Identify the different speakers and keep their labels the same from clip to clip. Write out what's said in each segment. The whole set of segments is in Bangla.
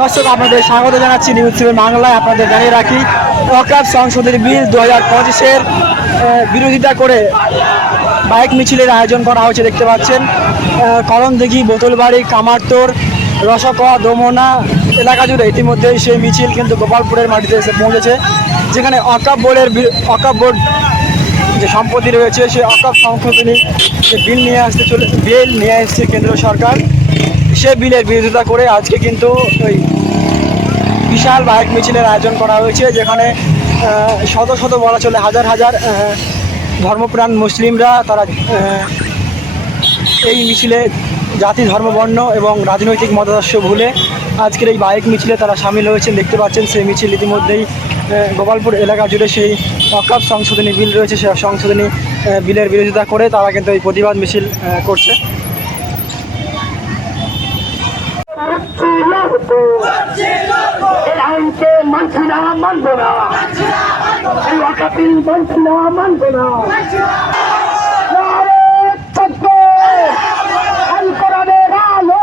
Speaker 1: দর্শক, আপনাদের স্বাগত জানাচ্ছি নিউজ সেভেন বাংলায়। আপনাদের জানিয়ে রাখি অকাপ সংসদের বিল দু হাজার পঁচিশের বিরোধিতা করে বাইক মিছিলের আয়োজন করা হয়েছে, দেখতে পাচ্ছেন। করণদিঘি, বোতলবাড়ি কামারতোর রসকোয়া দোমনা এলাকা জুড়ে ইতিমধ্যেই সেই মিছিল কিন্তু গোপালপুরের মাটিতে এসে পৌঁছেছে, যেখানে অকাপ বোর্ডের অকাপ বোর্ড যে সম্পত্তি রয়েছে, সেই অকাপ সংশোধনী যে বিল নিয়ে আসতে চলে বিল নিয়ে আসছে কেন্দ্র সরকার। সে বিলের বিরোধিতা করে আজকে কিন্তু ওই বিশাল বাইক মিছিলের আয়োজন করা হয়েছে যেখানে শত শত বলা চলে হাজার হাজার ধর্মপ্রাণ মুসলিমরা তারা এই মিছিলে জাতি ধর্মবর্ণ এবং রাজনৈতিক মতাদর্শ ভুলে আজকের এই বাইক মিছিলে তারা সামিল হয়েছেন। দেখতে পাচ্ছেন সেই মিছিল ইতিমধ্যেই গোপালপুর এলাকা জুড়ে সেই অকাপ সংশোধনী বিল রয়েছে। সেই সংশোধনী বিলের বিরোধিতা করে তারা কিন্তু এই প্রতিবাদ মিছিল আহ, করছে
Speaker 2: এই আইনকে মানছি না, মানব না। এই ওয়াকাবিল মানছি না, মানব না। নারে তাকবীর! আল কোরআনের আলো।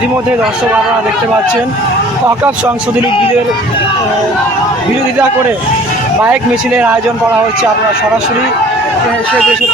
Speaker 1: ইতিমধ্যে দর্শক আপনারা দেখতে পাচ্ছেন, অকাপ সংশোধনী বিলের বিরোধিতা করে বাইক মিছিলের আয়োজন করা হচ্ছে। আপনারা সরাসরি সে দেশের